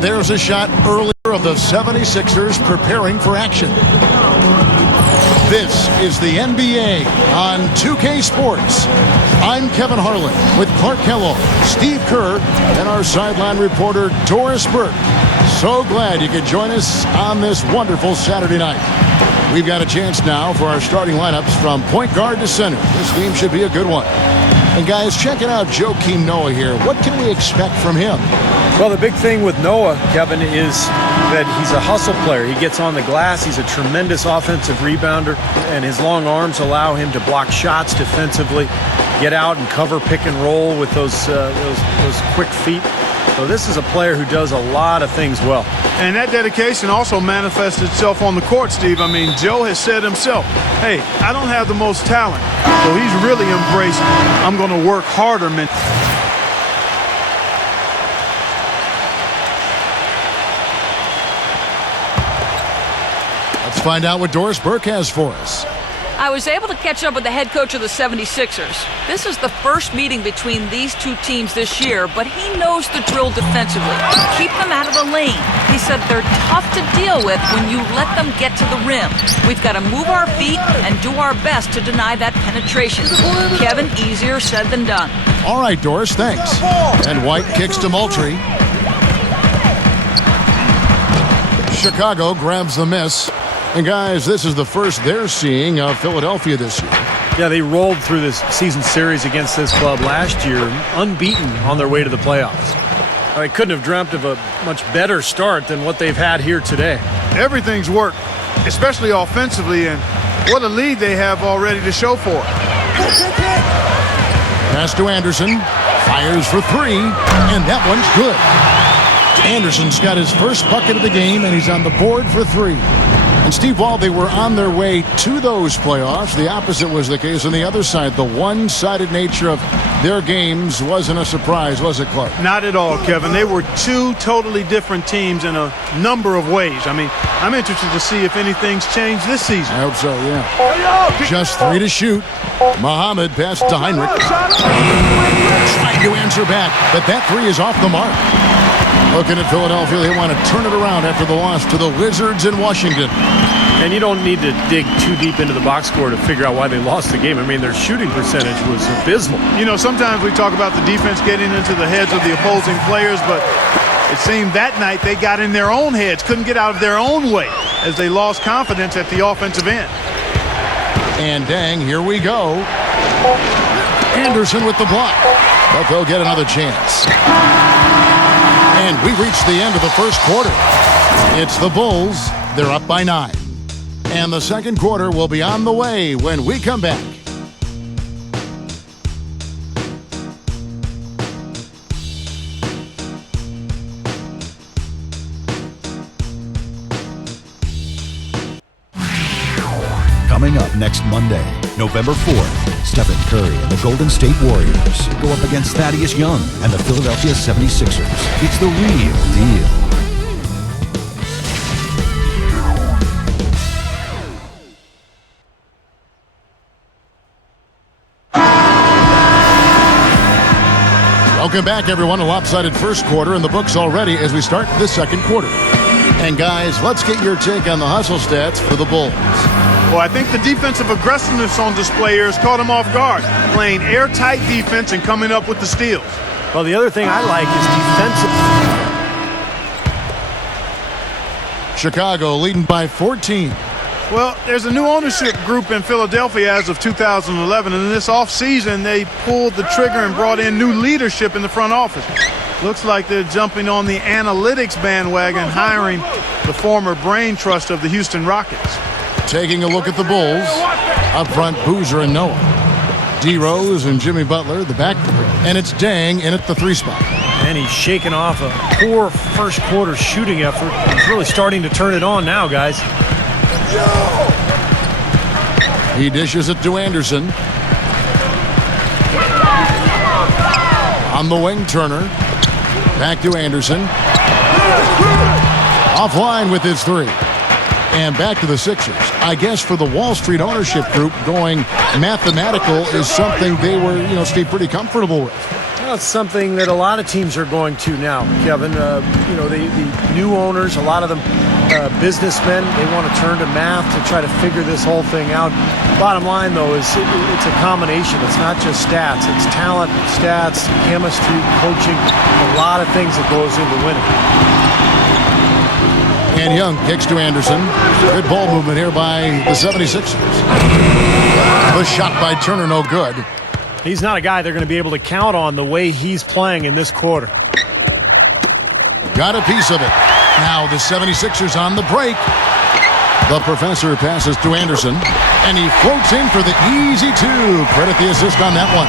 And there's a shot earlier of the 76ers preparing for action. This is the NBA on 2K Sports. I'm Kevin Harlan with Clark Kellogg, Steve Kerr, and our sideline reporter Doris Burke. So glad you could join us on this wonderful Saturday night. We've got a chance now for our starting lineups from point guard to center. This game should be a good one. And guys, checking out Joakim Noah here. What can we expect from him? Well, the big thing with Noah, Kevin, is that he's a hustle player. He gets on the glass. He's a tremendous offensive rebounder, and his long arms allow him to block shots defensively, get out and cover pick and roll with those quick feet. So this is a player who does a lot of things well. And that dedication also manifests itself on the court, Steve. I mean, Joe has said himself, hey, I don't have the most talent. So he's really embraced, I'm going to work harder. Let's find out what Doris Burke has for us. I was able to catch up with the head coach of the 76ers. This is the first meeting between these two teams this year, but he knows the drill defensively. Keep them out of the lane. He said they're tough to deal with when you let them get to the rim. We've got to move our feet and do our best to deny that penetration. Kevin, easier said than done. All right, Doris, thanks. And White kicks to Moultrie. Chicago grabs the miss. And guys, this is the first they're seeing of Philadelphia this year. Yeah, they rolled through this season series against this club last year, unbeaten on their way to the playoffs. They couldn't have dreamt of a much better start than what they've had here today. Everything's worked, especially offensively, and what a lead they have already to show for it. Pass to Anderson, fires for three, and that one's good. Anderson's got his first bucket of the game, and he's on the board for three. And Steve, while they were on their way to those playoffs, the opposite was the case on the other side. The one-sided nature of their games wasn't a surprise, was it, Clark? Not at all, Kevin. They were two totally different teams in a number of ways. I mean, I'm interested to see if anything's changed this season. I hope so, yeah. Just three to shoot. Muhammad passed to Heinrich. Trying to answer back, but that three is off the mark. Looking at Philadelphia, they want to turn it around after the loss to the Wizards in Washington. And you don't need to dig too deep into the box score to figure out why they lost the game. I mean, their shooting percentage was abysmal. You know, sometimes we talk about the defense getting into the heads of the opposing players, but it seemed that night they got in their own heads, couldn't get out of their own way as they lost confidence at the offensive end. And dang, here we go. Anderson with the block, but they'll get another chance. And we reached the end of the first quarter. It's the Bulls. They're up by 9. And the second quarter will be on the way when we come back. Coming up next Monday, November 4th, Stephen Curry and the Golden State Warriors go up against Thaddeus Young and the Philadelphia 76ers. It's the real deal. Welcome back, everyone. A lopsided first quarter in the books already as we start the second quarter. And guys, let's get your take on the hustle stats for the Bulls. Well, I think the defensive aggressiveness on display here has caught them off guard, playing airtight defense and coming up with the steals. Well, the other thing I like is defensive. Chicago leading by 14. Well, there's a new ownership group in Philadelphia as of 2011, and in this offseason, they pulled the trigger and brought in new leadership in the front office. Looks like they're jumping on the analytics bandwagon, hiring the former brain trust of the Houston Rockets. Taking a look at the Bulls. Up front, Boozer and Noah. D. Rose and Jimmy Butler, the backcourt. And it's Dang in at the 3 spot. And he's shaking off a poor first quarter shooting effort. He's really starting to turn it on now, guys. He dishes it to Anderson. On the wing, Turner. Back to Anderson. Offline with his 3. And back to the Sixers. I guess for the Wall Street ownership group, going mathematical is something they were, Steve, pretty comfortable with. Well, it's something that a lot of teams are going to now, Kevin. You know, the new owners, a lot of them businessmen, they want to turn to math to try to figure this whole thing out. Bottom line, though, is it's a combination. It's not just stats. It's talent, stats, chemistry, coaching, a lot of things that goes into winning. And Young kicks to Anderson. Good ball movement here by the 76ers. The shot by Turner, no good. He's not a guy they're going to be able to count on the way he's playing in this quarter. Got a piece of it. Now the 76ers on the break. The professor passes to Anderson, and he floats in for the easy two. Credit the assist on that one.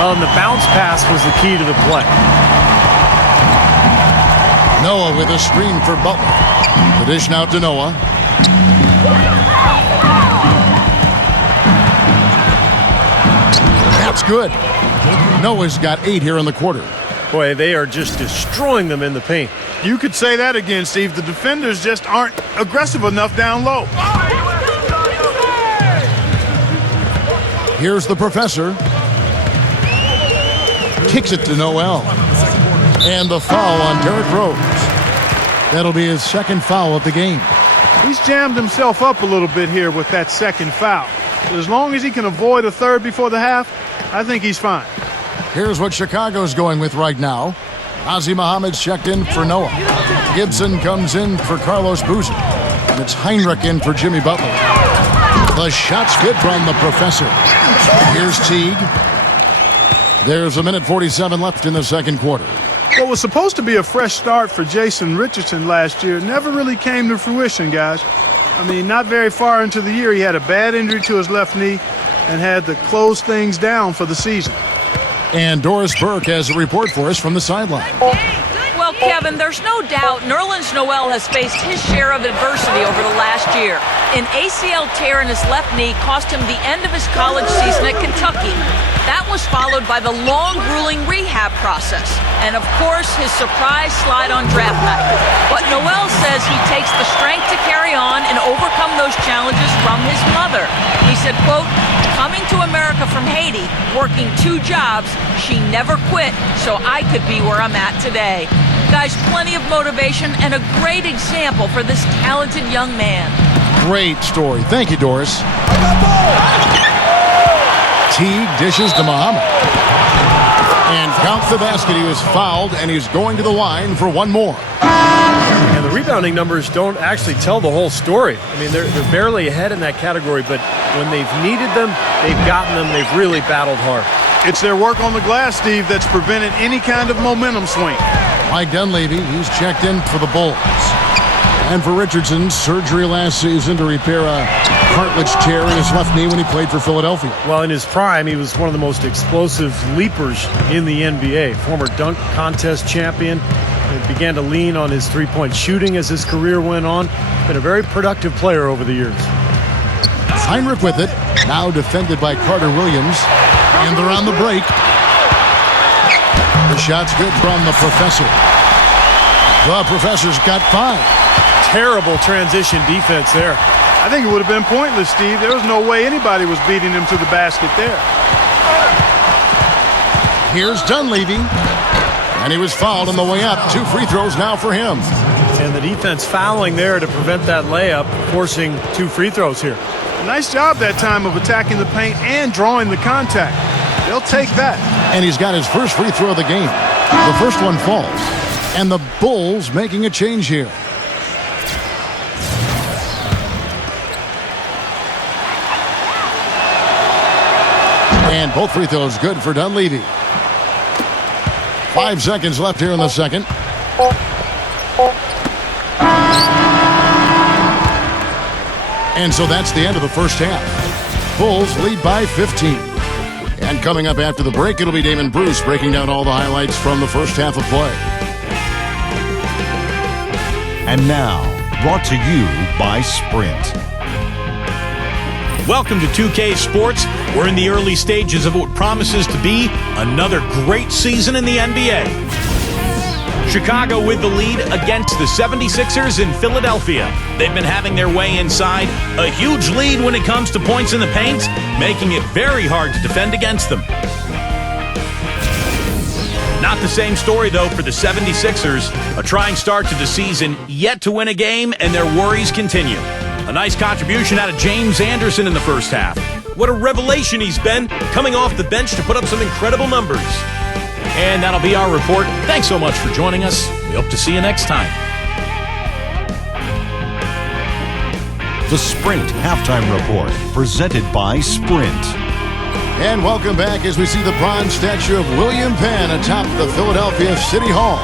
Well, and the bounce pass was the key to the play. Noah with a screen for Butler. The dish now to Noah. That's good. Noah's got 8 here in the quarter. Boy, they are just destroying them in the paint. You could say that again, Steve. The defenders just aren't aggressive enough down low. Here's the professor. Kicks it to Noel. And the foul on Derrick Rose. That'll be his second foul of the game. He's jammed himself up a little bit here with that second foul. But as long as he can avoid a third before the half, I think he's fine. Here's what Chicago's going with right now. Ozzie Muhammad's checked in for Noah. Gibson comes in for Carlos Boozer. And it's Heinrich in for Jimmy Butler. The shot's good from the professor. Here's Teague. There's 1:47 left in the second quarter. What was supposed to be a fresh start for Jason Richardson last year never really came to fruition, guys. I mean, not very far into the year, he had a bad injury to his left knee and had to close things down for the season. And Doris Burke has a report for us from the sideline. Well, Kevin, there's no doubt Nerlens Noel has faced his share of adversity over the last year. An ACL tear in his left knee cost him the end of his college season at Kentucky. That was followed by the long, grueling rehab process. And, of course, his surprise slide on draft night. But Noel says he takes the strength to carry on and overcome those challenges from his mother. He said, quote, "Coming to America from Haiti, working 2 jobs, she never quit, so I could be where I'm at today." Guys, plenty of motivation and a great example for this talented young man. Great story. Thank you, Doris. Teague dishes to Muhammad. And count the basket. He was fouled, and he's going to the line for one more. And the rebounding numbers don't actually tell the whole story. I mean, they're barely ahead in that category, but when they've needed them, they've gotten them. They've really battled hard. It's their work on the glass, Steve, that's prevented any kind of momentum swing. Mike Dunleavy, he's checked in for the Bulls. And for Richardson, surgery last season to repair a cartilage tear in his left knee when he played for Philadelphia. Well, in his prime, he was one of the most explosive leapers in the NBA. Former dunk contest champion. He began to lean on his three-point shooting as his career went on. Been a very productive player over the years. Heinrich with it, now defended by Carter Williams. And they're on the break. The shot's good from the professor. The professor's got 5. Terrible transition defense there. I think it would have been pointless, Steve. There was no way anybody was beating him to the basket there. Here's Dunleavy. And he was fouled on the way up. 2 free throws now for him. And the defense fouling there to prevent that layup, forcing 2 free throws here. Nice job that time of attacking the paint and drawing the contact. They'll take that. And he's got his first free throw of the game. The first one falls. And the Bulls making a change here. And both free throws good for Dunleavy. 5 seconds left here in the second. And so that's the end of the first half. Bulls lead by 15. And coming up after the break, it'll be Damon Bruce breaking down all the highlights from the first half of play. And now, brought to you by Sprint. Welcome to 2K Sports. We're in the early stages of what promises to be another great season in the NBA. Chicago with the lead against the 76ers in Philadelphia. They've been having their way inside. A huge lead when it comes to points in the paint, making it very hard to defend against them. Not the same story, though, for the 76ers. A trying start to the season, yet to win a game, and their worries continue. A nice contribution out of James Anderson in the first half. What a revelation he's been, coming off the bench to put up some incredible numbers. And that'll be our report. Thanks so much for joining us. We hope to see you next time. The Sprint Halftime Report, presented by Sprint. And welcome back as we see the bronze statue of William Penn atop the Philadelphia City Hall.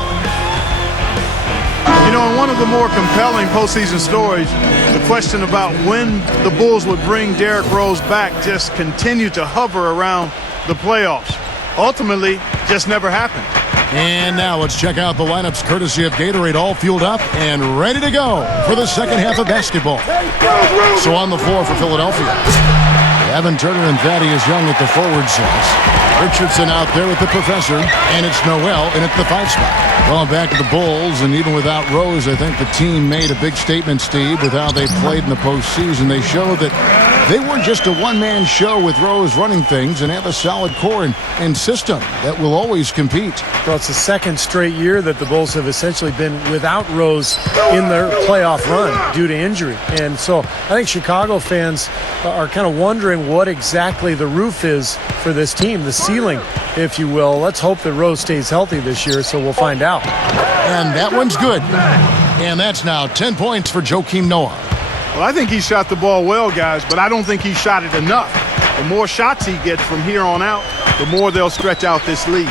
You know, in one of the more compelling postseason stories, the question about when the Bulls would bring Derrick Rose back just continued to hover around the playoffs. Ultimately, just never happened. And now let's check out the lineups courtesy of Gatorade, all fueled up and ready to go for the second half of basketball. So on the floor for Philadelphia, Evan Turner and Thaddeus Young at the forward slots. Richardson out there with the professor, and it's Noel in at the 5 spot. Going back to the Bulls, and even without Rose, I think the team made a big statement, Steve, with how they played in the postseason. They showed that they weren't just a one-man show with Rose running things, and have a solid core and system that will always compete. Well, it's the second straight year that the Bulls have essentially been without Rose in their playoff run due to injury. And so I think Chicago fans are kind of wondering what exactly the roof is for this team, the ceiling, if you will. Let's hope that Rose stays healthy this year, so we'll find out. And that one's good. And that's now 10 points for Joakim Noah. Well, I think he shot the ball well, guys, but I don't think he shot it enough. The more shots he gets from here on out, the more they'll stretch out this lead.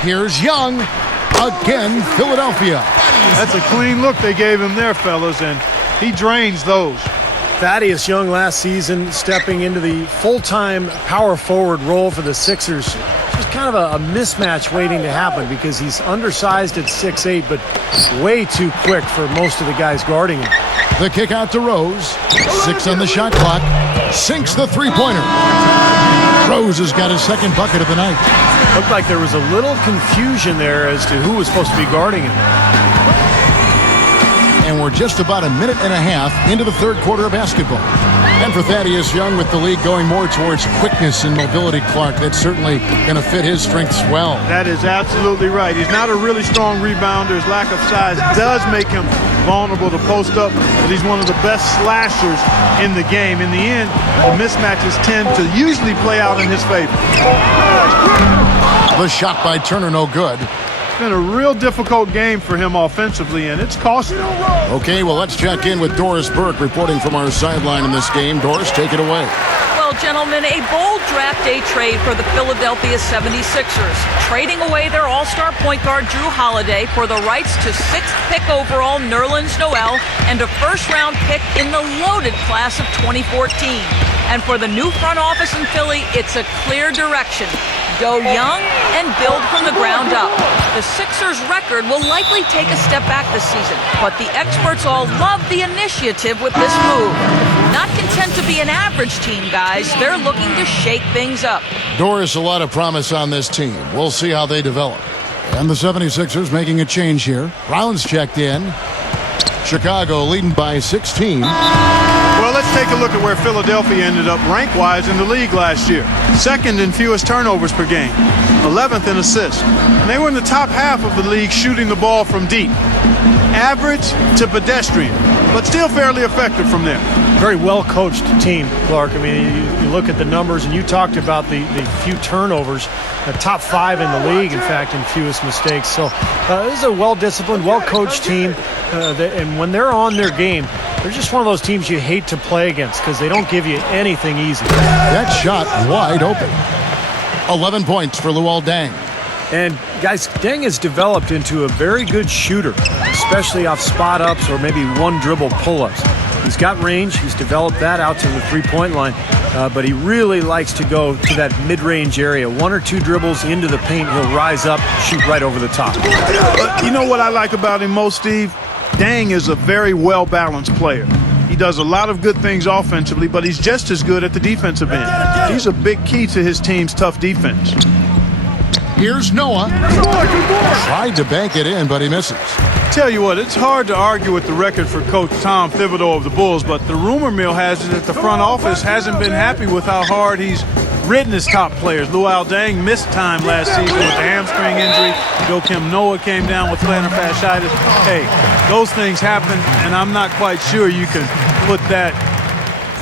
Here's Young. Again, Philadelphia. That's a clean look they gave him there, fellas, and he drains those. Thaddeus Young last season stepping into the full-time power forward role for the Sixers. Just kind of a mismatch waiting to happen because he's undersized at 6'8", but way too quick for most of the guys guarding him. The kick out to Rose. 6 on the shot clock. Sinks the three-pointer. Rose has got his second bucket of the night. Looked like there was a little confusion there as to who was supposed to be guarding him. And we're just about a minute and a half into the third quarter of basketball. And for Thaddeus Young, with the league going more towards quickness and mobility, Clark, that's certainly going to fit his strengths well. That is absolutely right. He's not a really strong rebounder. His lack of size does make him vulnerable to post up, but he's one of the best slashers in the game. In the end, the mismatches tend to usually play out in his favor. The shot by Turner, no good. It's been a real difficult game for him offensively, and it's costing him. Okay, well, let's check in with Doris Burke reporting from our sideline in this game. Doris, take it away. Well, gentlemen, a bold draft day trade for the Philadelphia 76ers, trading away their all-star point guard Drew Holiday for the rights to 6th pick overall Nerlens Noel and a first-round pick in the loaded class of 2014. And for the new front office in Philly, it's a clear direction. Go young and build from the ground up. The Sixers' record will likely take a step back this season, but the experts all love the initiative with this move. Not content to be an average team, guys. They're looking to shake things up. Doris, a lot of promise on this team. We'll see how they develop. And the 76ers making a change here. Rollins checked in. Chicago leading by 16. Well, let's take a look at where Philadelphia ended up rank-wise in the league last year. Second in fewest turnovers per game. 11th in assists. And they were in the top half of the league shooting the ball from deep. Average to pedestrian, but still fairly effective from there. Very well-coached team, Clark. I mean, you look at the numbers, and you talked about the few turnovers. Top 5 in the league, in fact, in fewest mistakes. So this is a well-disciplined, well-coached team. And when they're on their game, they're just one of those teams you hate to play against because they don't give you anything easy. That shot wide open. 11 points for Luol Deng. And, guys, Deng has developed into a very good shooter, especially off spot-ups or maybe one-dribble pull-ups. He's got range. He's developed that out to the three-point line, but he really likes to go to that mid-range area. 1 or 2 dribbles into the paint, he'll rise up, shoot right over the top. You know what I like about him most, Steve? Deng is a very well-balanced player. He does a lot of good things offensively, but he's just as good at the defensive end. He's a big key to his team's tough defense. Here's Noah. Tried to bank it in, but he misses. Tell you what, it's hard to argue with the record for Coach Tom Thibodeau of the Bulls, but the rumor mill has it that the front office hasn't been happy with how hard he's ridden his top players. Luol Deng missed time last season with the hamstring injury. Joakim Noah came down with plantar fasciitis. Hey, those things happen, and I'm not quite sure you can put that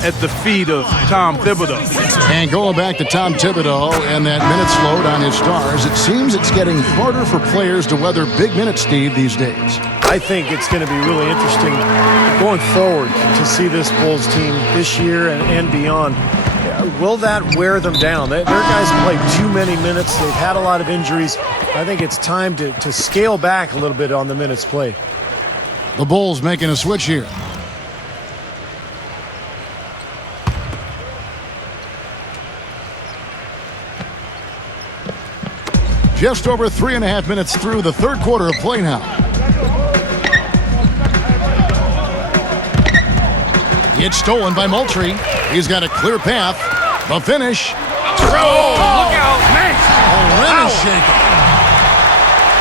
at the feet of Tom Thibodeau. And going back to Tom Thibodeau and that minutes load on his stars, it seems it's getting harder for players to weather big minutes, Steve, these days. I think it's going to be really interesting going forward to see this Bulls team this year and beyond. Will that wear them down? Their guys play too many minutes. They've had a lot of injuries. I think it's time to scale back a little bit on the minutes played. The Bulls making a switch here. Just over 3.5 minutes through the third quarter of play now. It's stolen by Moultrie. He's got a clear path. The finish. Look out, man. The rim is shaking.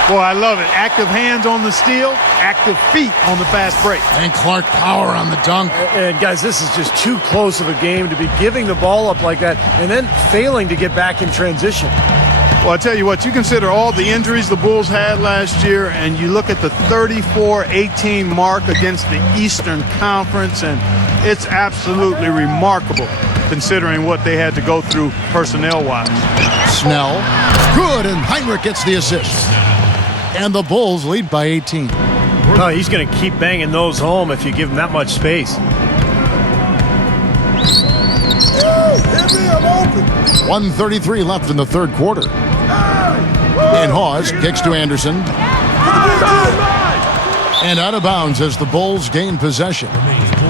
Boy, I love it. Active hands on the steal, active feet on the fast break. And Clark power on the dunk. And guys, this is just too close of a game to be giving the ball up like that and then failing to get back in transition. Well, I tell you what, you consider all the injuries the Bulls had last year, and you look at the 34-18 mark against the Eastern Conference, and it's absolutely remarkable considering what they had to go through personnel-wise. Snell, good, and Heinrich gets the assist. And the Bulls lead by 18. No, he's going to keep banging those home if you give him that much space. 1:33 left in the third quarter. And Hawes kicks to Anderson. And out of bounds as the Bulls gain possession.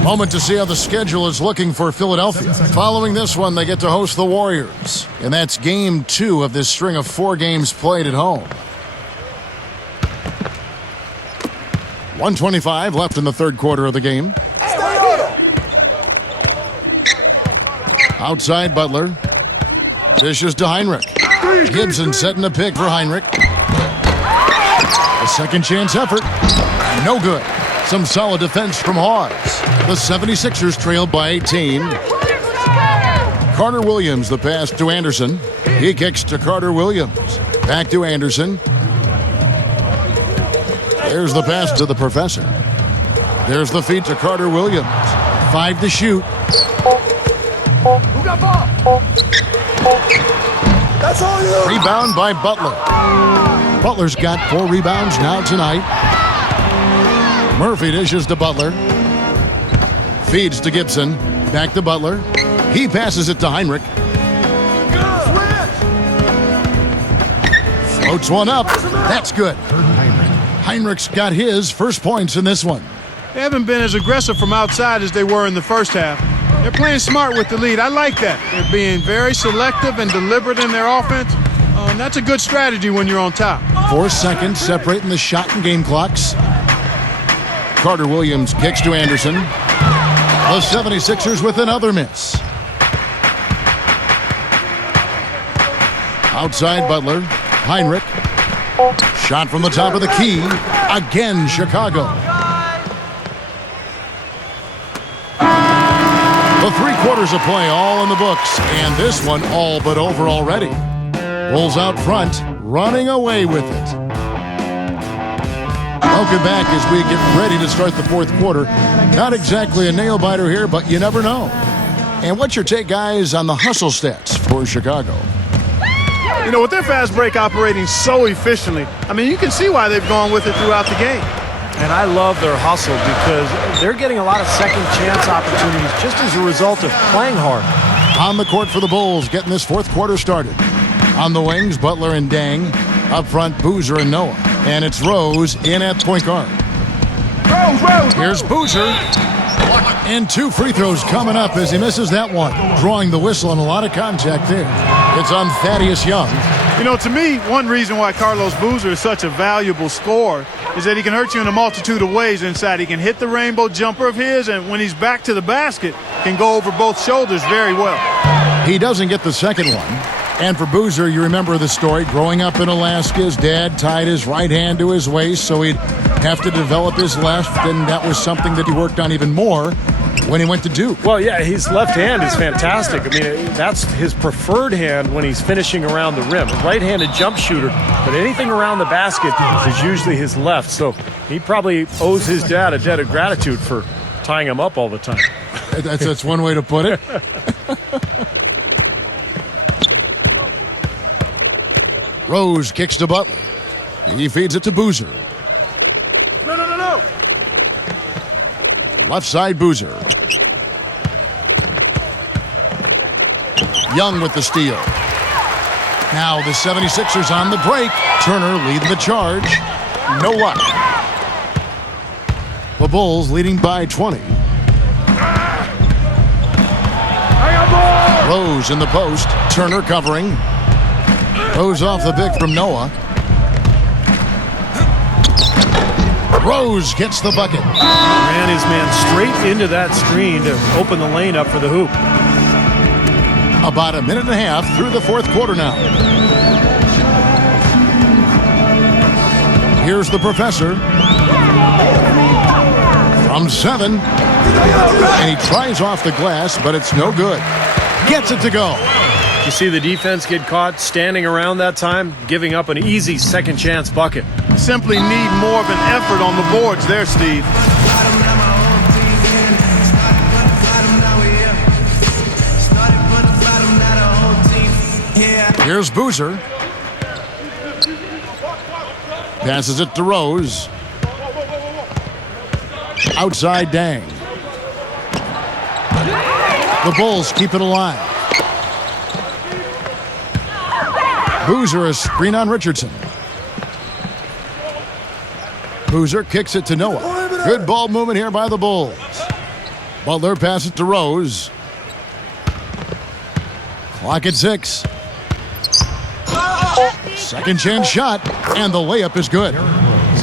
Moment to see how the schedule is looking for Philadelphia. Following this one, they get to host the Warriors. And that's game 2 of this string of 4 games played at home. 1:25 left in the third quarter of the game. Outside Butler. Dishes to Heinrich. Gibson setting a pick for Heinrich. A second chance effort. No good. Some solid defense from Hawes. The 76ers trailed by 18. Carter Williams, the pass to Anderson. He kicks to Carter Williams. Back to Anderson. There's the pass to the professor. There's the feed to Carter Williams. 5 to shoot. Who got ball? That's all you. Rebound by Butler. Butler's got 4 rebounds now tonight. Murphy dishes to Butler. Feeds to Gibson. Back to Butler. He passes it to Heinrich. Floats one up. That's good. Heinrich's got his first points in this one. They haven't been as aggressive from outside as they were in the first half. They're playing smart with the lead. I like that. They're being very selective and deliberate in their offense. And that's a good strategy when you're on top. 4 seconds separating the shot and game clocks. Carter Williams kicks to Anderson. The 76ers with another miss. Outside Butler. Heinrich. Shot from the top of the key. Again, Chicago. The 3 quarters of play all in the books, and this one all but over already. Bulls out front, running away with it. Welcome back as we get ready to start the fourth quarter. Not exactly a nail-biter here, but you never know. And what's your take, guys, on the hustle stats for Chicago? You know, with their fast break operating so efficiently, I mean, you can see why they've gone with it throughout the game. And I love their hustle because they're getting a lot of second chance opportunities just as a result of playing hard. On the court for the Bulls, getting this fourth quarter started. On the wings, Butler and Deng. Up front, Boozer and Noah. And it's Rose in at point guard. Here's Boozer. And 2 free throws coming up as he misses that one. Drawing the whistle and a lot of contact there. It's on Thaddeus Young. You know, to me, one reason why Carlos Boozer is such a valuable scorer is that he can hurt you in a multitude of ways inside. He can hit the rainbow jumper of his, and when he's back to the basket, can go over both shoulders very well. He doesn't get the second one. And for Boozer, you remember the story. Growing up in Alaska, his dad tied his right hand to his waist so he'd have to develop his left, and that was something that he worked on even more when he went to Duke. Well, yeah, his left hand is fantastic. I mean, that's his preferred hand when he's finishing around the rim. Right-handed jump shooter, but anything around the basket is usually his left. So he probably owes his dad a debt of gratitude for tying him up all the time. That's one way to put it. Rose kicks to Butler. He feeds it to Boozer. No. Left side, Boozer. Young with the steal. Now the 76ers on the break. Turner leading the charge. No luck. The Bulls leading by 20. Rose in the post. Turner covering. Rose off the pick from Noah. Rose gets the bucket. Ran his man straight into that screen to open the lane up for the hoop. About a minute and a half through the fourth quarter now. Here's the professor. From 7. And he tries off the glass, but it's no good. Gets it to go. You see the defense get caught standing around that time, giving up an easy second chance bucket. Simply need more of an effort on the boards there, Steve. Here's Boozer. Passes it to Rose. Outside Dang. The Bulls keep it alive. Boozer a screen on Richardson. Boozer kicks it to Noah. Good ball movement here by the Bulls. Butler passes it to Rose. Clock at 6. Second chance shot, and the layup is good.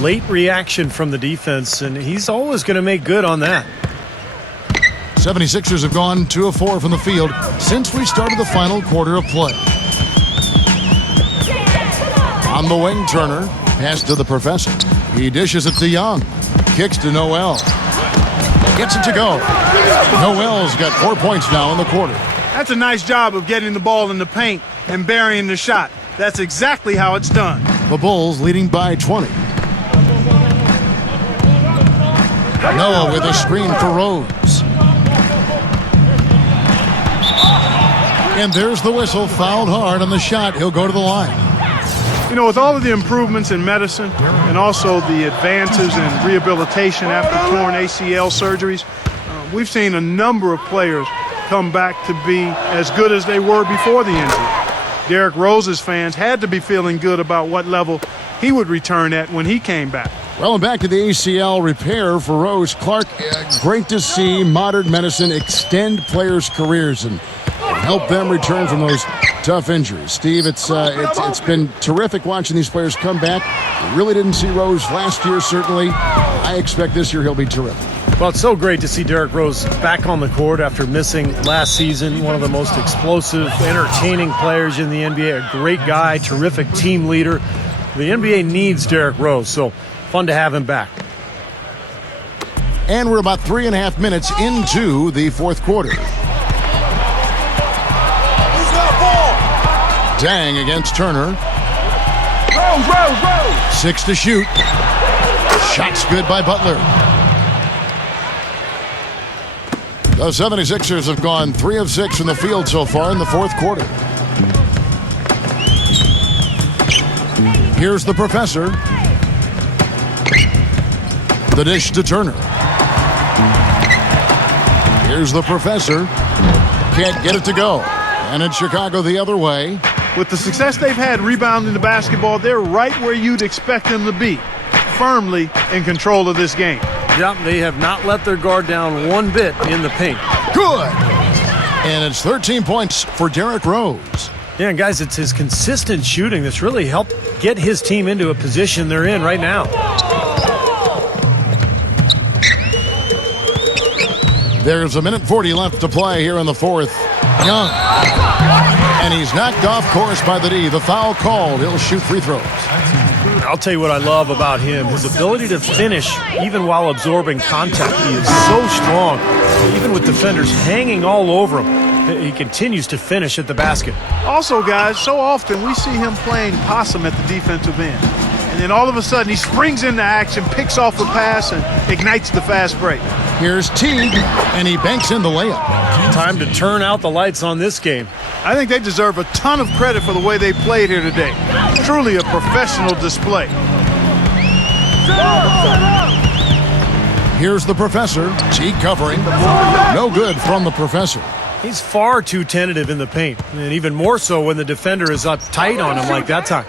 Late reaction from the defense, and he's always going to make good on that. 76ers have gone 2 of 4 from the field since we started the final quarter of play. On the wing, Turner. Pass to the professor. He dishes it to Young. Kicks to Noel. Gets it to go. Noel's got 4 points now in the quarter. That's a nice job of getting the ball in the paint and burying the shot. That's exactly how it's done. The Bulls leading by 20. Noah with a screen for Rose. And there's the whistle. Fouled hard on the shot. He'll go to the line. You know, with all of the improvements in medicine and also the advances in rehabilitation after torn ACL surgeries, we've seen a number of players come back to be as good as they were before the injury. Derrick Rose's fans had to be feeling good about what level he would return at when he came back. Well, and back to the ACL repair for Rose. Clark, great to see modern medicine extend players' careers and help them return from those tough injuries. Steve, it's been terrific watching these players come back. We really didn't see Rose last year, certainly. I expect this year he'll be terrific. Well, it's so great to see Derrick Rose back on the court after missing last season. One of the most explosive, entertaining players in the NBA. A great guy, terrific team leader. The NBA needs Derrick Rose, so fun to have him back. And we're about 3.5 minutes into the fourth quarter. Dang against Turner. Rose. 6 to shoot. Shots good by Butler. The 76ers have gone 3 of 6 from the field so far in the fourth quarter. Here's the professor. The dish to Turner. Here's the professor. Can't get it to go. And it's Chicago the other way. With the success they've had rebounding the basketball, they're right where you'd expect them to be, firmly in control of this game. Yep, they have not let their guard down one bit in the paint. Good. And it's 13 points for Derrick Rose. Yeah, and guys, it's his consistent shooting that's really helped get his team into a position they're in right now. There's a minute 40 left to play here in the fourth. Young. And he's knocked off course by the D. The foul called. He'll shoot free throws. I'll tell you what I love about him, his ability to finish even while absorbing contact. He is so strong, even with defenders hanging all over him. He continues to finish at the basket. Also, guys, so often we see him playing possum at the defensive end. And then all of a sudden he springs into action, picks off a pass, and ignites the fast break. Here's Teague, and he banks in the layup. Time to turn out the lights on this game. I think they deserve a ton of credit for the way they played here today. Truly a professional display. Here's the professor. Teague covering. No good from the professor. He's far too tentative in the paint, and even more so when the defender is up tight on him like that time.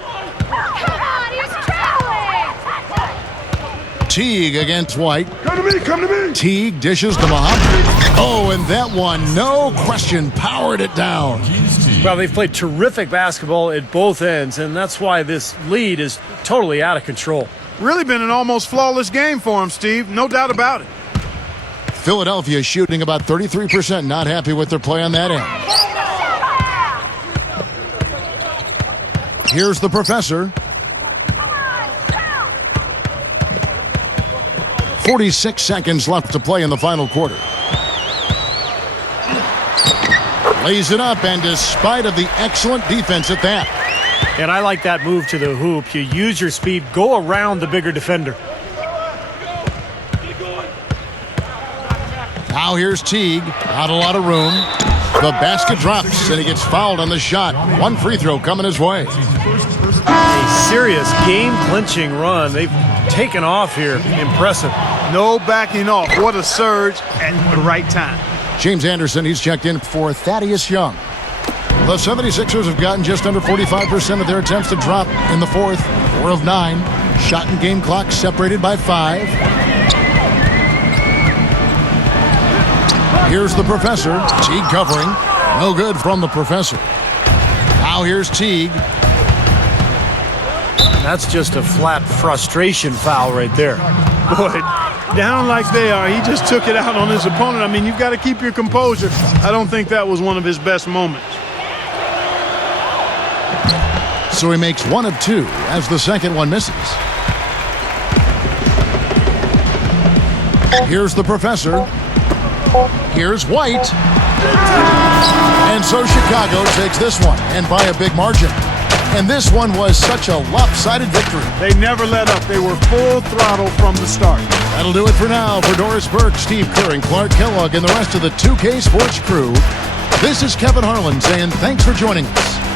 Teague against White. Come to me, come to me. Teague dishes to Muhammad. Oh, and that one, no question, powered it down. Well, they've played terrific basketball at both ends, and that's why this lead is totally out of control. Really been an almost flawless game for him, Steve. No doubt about it. Philadelphia shooting about 33%, not happy with their play on that end. Here's the professor. 46 seconds left to play in the final quarter. Lays it up, and despite of the excellent defense at that. And I like that move to the hoop. You use your speed, go around the bigger defender. Now here's Teague. Not a lot of room. The basket drops, and he gets fouled on the shot. One free throw coming his way. A serious game-clinching run. They've taken off here. Impressive. No backing off. What a surge at the right time. James Anderson, he's checked in for Thaddeus Young. The 76ers have gotten just under 45% of their attempts to drop in the fourth. 4 of 9. Shot and game clock separated by 5. Here's the professor. Teague covering. No good from the professor. Now here's Teague. That's just a flat frustration foul right there. Boy, down like they are, he just took it out on his opponent. I mean, you've got to keep your composure. I don't think that was one of his best moments. So he makes 1 of 2 as the second one misses. Here's the professor. Here's White. And so Chicago takes this one, and by a big margin. And this one was such a lopsided victory. They never let up. They were full throttle from the start. That'll do it for now. For Doris Burke, Steve Kerr, and Clark Kellogg, and the rest of the 2K Sports crew, this is Kevin Harlan saying thanks for joining us.